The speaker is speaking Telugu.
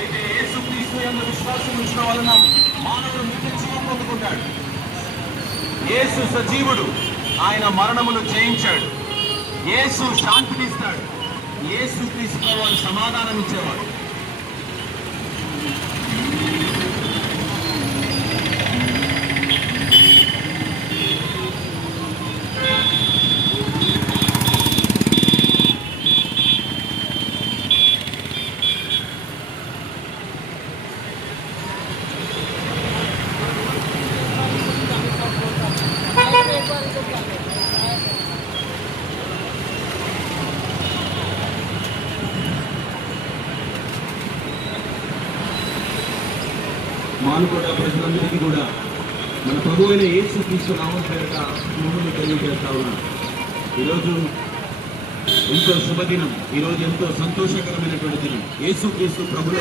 అయితే యేసుక్రీస్తు యందు విశ్వాసం ఉంచడం వలన మానవుడు నిత్య జీవం పొందుకుంటాడు. యేసు సజీవుడు, ఆయన మరణమును జయించాడు. యేసు శాంతినిస్తాడు. యేసుక్రీస్తు వారు సమాధానం ఇచ్చేవాడు. మానుకోట ప్రజలందరికీ కూడా మన ప్రభు అయిన యేసుక్రీస్తు నామం పేరిట శుభములు తెలియజేస్తా ఉన్నాను. ఈరోజు ఎంతో శుభదినం, ఈరోజు ఎంతో సంతోషకరమైనటువంటి దినం. యేసుక్రీస్తు ప్రభులో